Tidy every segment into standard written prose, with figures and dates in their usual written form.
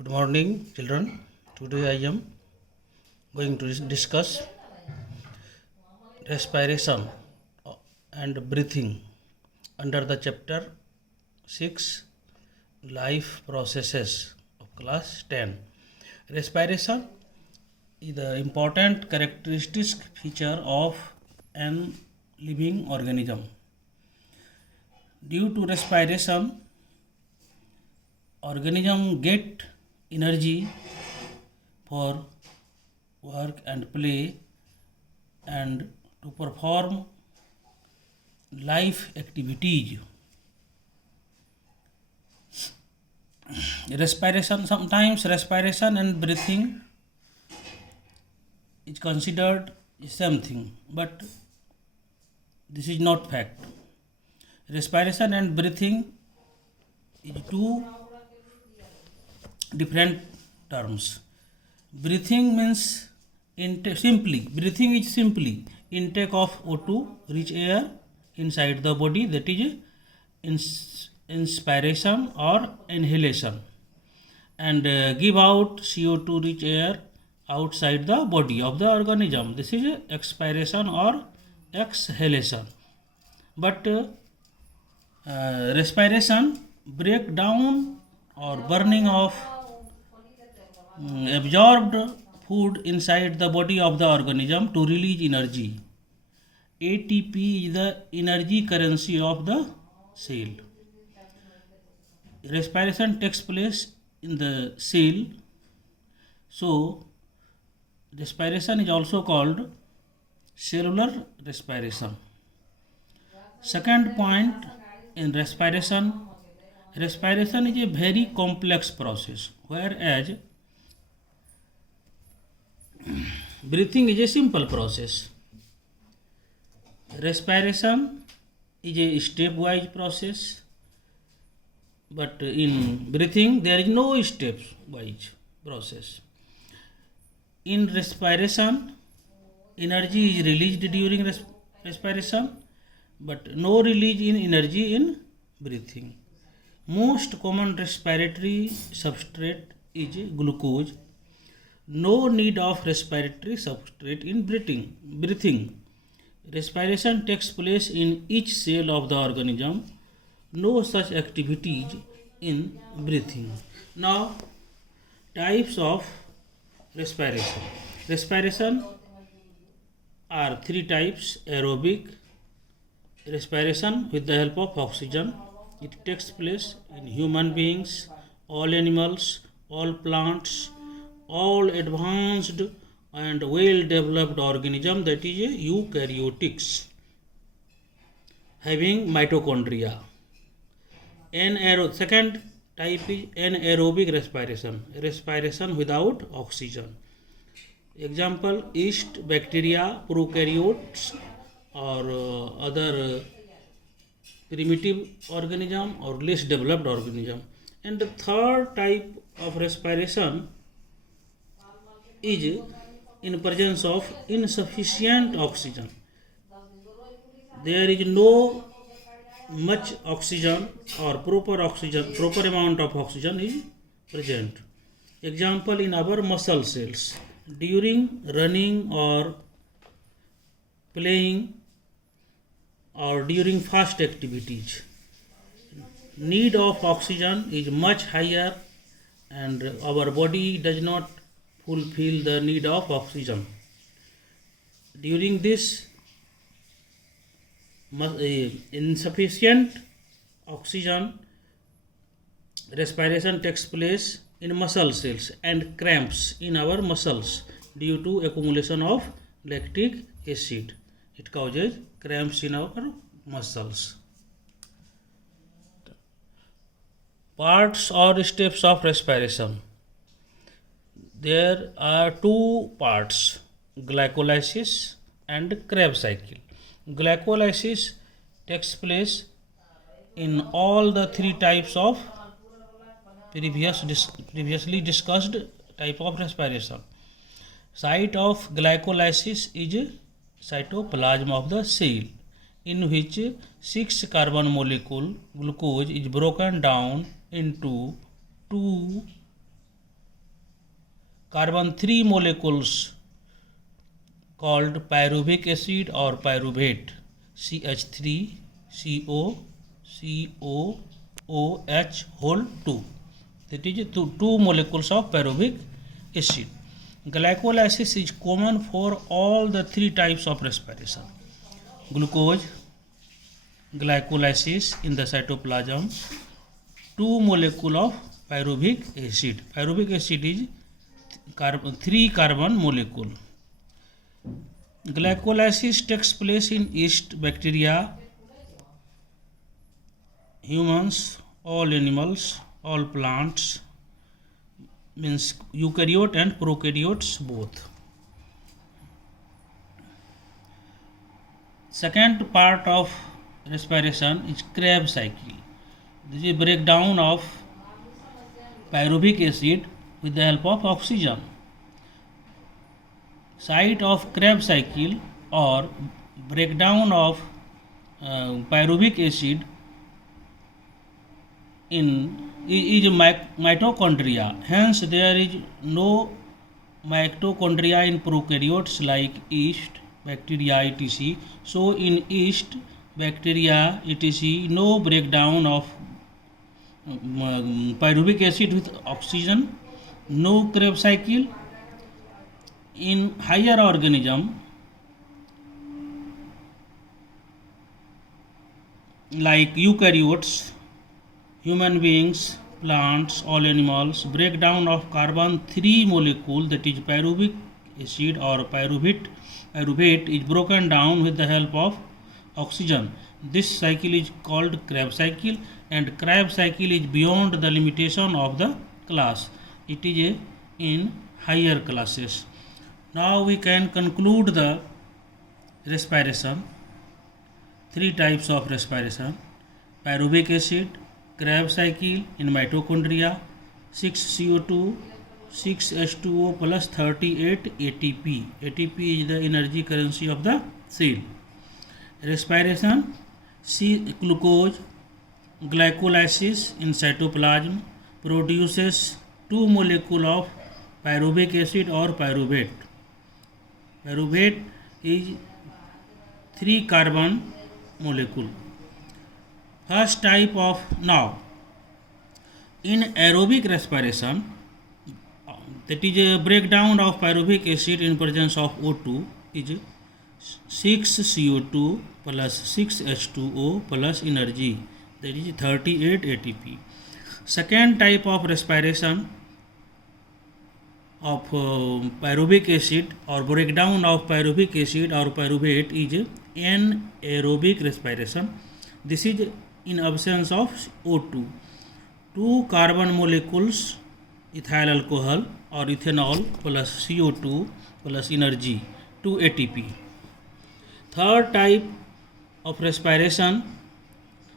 Good morning, children. Today I am going to discuss respiration and breathing under the chapter 6 Life Processes of class 10. Respiration is the important characteristic feature of an living organism. Due to respiration, organism get energy for work and play and to perform life activities. Sometimes respiration and breathing is considered the same thing, but this is not fact. Respiration and breathing is two different terms. Breathing means breathing is simply intake of O2 rich air inside the body, that is inspiration or inhalation, and give out CO2 rich air outside the body of the organism. This is expiration or exhalation. But respiration breakdown or burning of absorbed food inside the body of the organism to release energy. ATP is the energy currency of the cell. Respiration takes place in the cell, so respiration is also called cellular respiration. Second point in respiration is a very complex process, whereas breathing is a simple process. Respiration is a stepwise process, but in breathing there is no stepwise process. In respiration, energy is released during respiration, but no release in energy in breathing. Most common respiratory substrate is glucose. No need of respiratory substrate in breathing. Respiration takes place in each cell of the organism. No such activities in breathing. Now, types of respiration. Respiration are three types: aerobic respiration with the help of oxygen. It takes place in human beings, all animals, all plants, all advanced and well developed organisms, that is eukaryotics, having mitochondria. Second type is anaerobic respiration without oxygen. Example: yeast, bacteria, prokaryotes, or other primitive organism or less developed organism. And the third type of respiration is in presence of insufficient oxygen. There is no much oxygen or proper amount of oxygen is present. Example in our muscle cells, during running or playing or during fast activities, need of oxygen is much higher and our body does not fulfill the need of oxygen. During this insufficient oxygen, respiration takes place in muscle cells and cramps in our muscles due to accumulation of lactic acid. It causes cramps in our muscles. Parts or steps of respiration. There are two parts: glycolysis and Krebs cycle. Glycolysis takes place in all the three types of previously discussed type of respiration. Site of glycolysis is cytoplasm of the cell, in which 6 carbon molecule glucose is broken down into 2 carbon 3 molecules called pyruvic acid or pyruvate, CH3 CO COOH whole 2. That is two molecules of pyruvic acid. Glycolysis is common for all the three types of respiration. Glucose glycolysis in the cytoplasm, 2 molecule of pyruvic acid. Pyruvic acid is 3 carbon molecule. Glycolysis takes place in yeast, bacteria, humans, all animals, all plants, means eukaryote and prokaryotes both. Second part of respiration is Krebs cycle. This is breakdown of pyruvic acid with the help of oxygen. Site of Krebs cycle or breakdown of pyruvic acid is mitochondria. Hence, there is no mitochondria in prokaryotes like yeast, bacteria, etc. So, in yeast, bacteria, etc., no breakdown of pyruvic acid with oxygen, no Krebs cycle. In higher organism like eukaryotes, human beings, plants, all animals, breakdown of carbon 3 molecule, that is pyruvic acid or pyruvate is broken down with the help of oxygen. This cycle is called Krebs cycle, and Krebs cycle is beyond the limitation of the class. It is in higher classes. Now we can conclude the respiration. 3 types of respiration: pyruvic acid, Krebs cycle in mitochondria, 6 CO2, 6 H2O plus 38 ATP. ATP is the energy currency of the cell. Respiration: glucose glycolysis in cytoplasm produces 2 molecule of pyruvic acid or pyruvate. Pyruvate is 3 carbon molecule. First type of, now in aerobic respiration, that is a breakdown of pyruvic acid in presence of O2 is 6 CO2 plus 6 H2O plus energy, that is 38 ATP. Second type of respiration of pyruvic acid or breakdown of pyruvic acid or pyruvate is anaerobic respiration. This is in absence of O2. 2 carbon molecules, ethyl alcohol or ethanol plus CO2 plus energy, 2 ATP. Third type of respiration,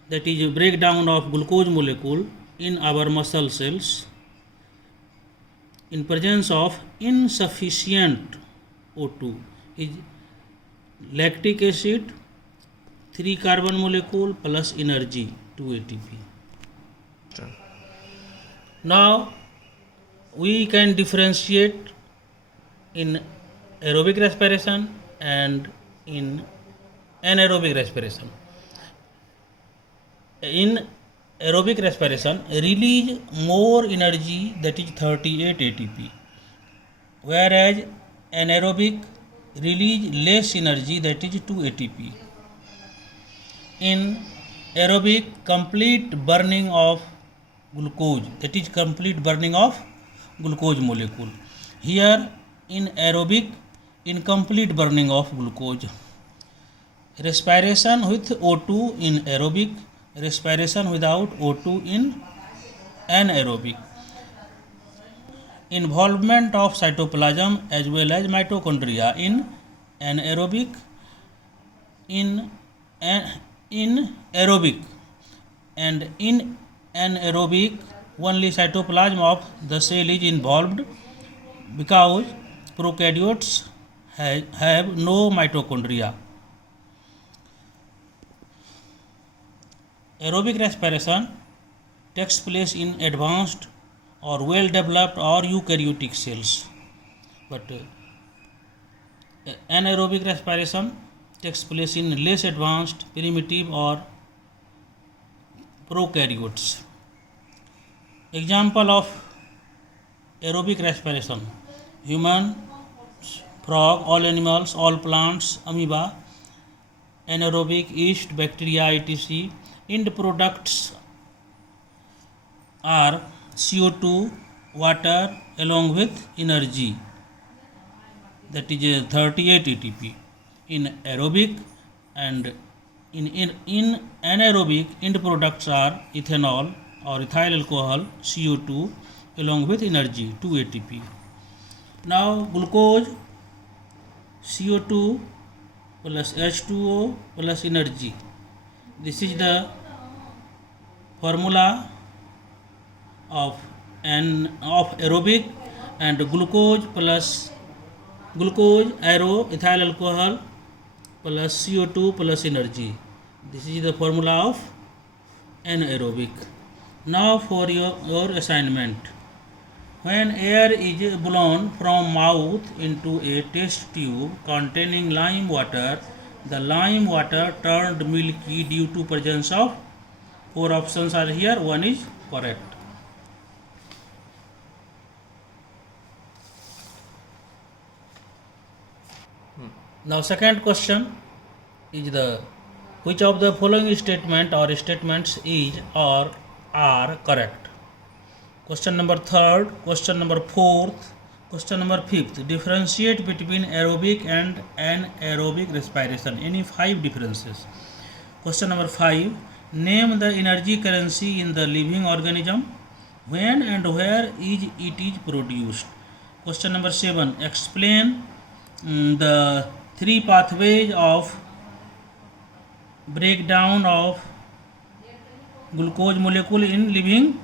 that is a breakdown of glucose molecule in our muscle cells in presence of insufficient O2, is lactic acid, 3 carbon molecule plus energy, 2 ATP. Sure. Now we can differentiate in aerobic respiration and in anaerobic respiration. In aerobic respiration, release more energy, that is 38 ATP, whereas anaerobic release less energy, that is 2 ATP. In aerobic, complete burning of glucose, that is complete burning of glucose molecule. Here in aerobic, incomplete burning of glucose. Respiration with O2 in aerobic, respiration without O2 in anaerobic. Involvement of cytoplasm as well as mitochondria in anaerobic. In aerobic and in anaerobic, only cytoplasm of the cell is involved because prokaryotes have no mitochondria. Aerobic respiration takes place in advanced or well developed or eukaryotic cells. but anaerobic respiration takes place in less advanced, primitive or prokaryotes. Example of aerobic respiration: human, frog, all animals, all plants, amoeba. Anaerobic, yeast, bacteria, etc. End products are CO2, water along with energy, that is 38 ATP in aerobic, and in anaerobic end products are ethanol or ethyl alcohol, CO2 along with energy 2 ATP. Now glucose, CO2 plus H2O plus energy. This is the formula of aerobic, and glucose aero ethyl alcohol plus CO2 plus energy. This is the formula of anaerobic. Now for your assignment. When air is blown from mouth into a test tube containing lime water, the lime water turned milky due to presence of, 4 options are here, 1 is correct. Now second question is which of the following statement or statements is or are correct? Question number 3rd, question number 4th, question number 5th. Differentiate between aerobic and anaerobic respiration. Any 5 differences. Question number 5. Name the energy currency in the living organism. When and where it is produced. Question number 7. Explain the 3 pathways of breakdown of glucose molecule in living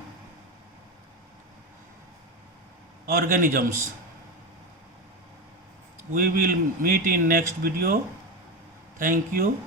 organisms. We will meet in next video. Thank you.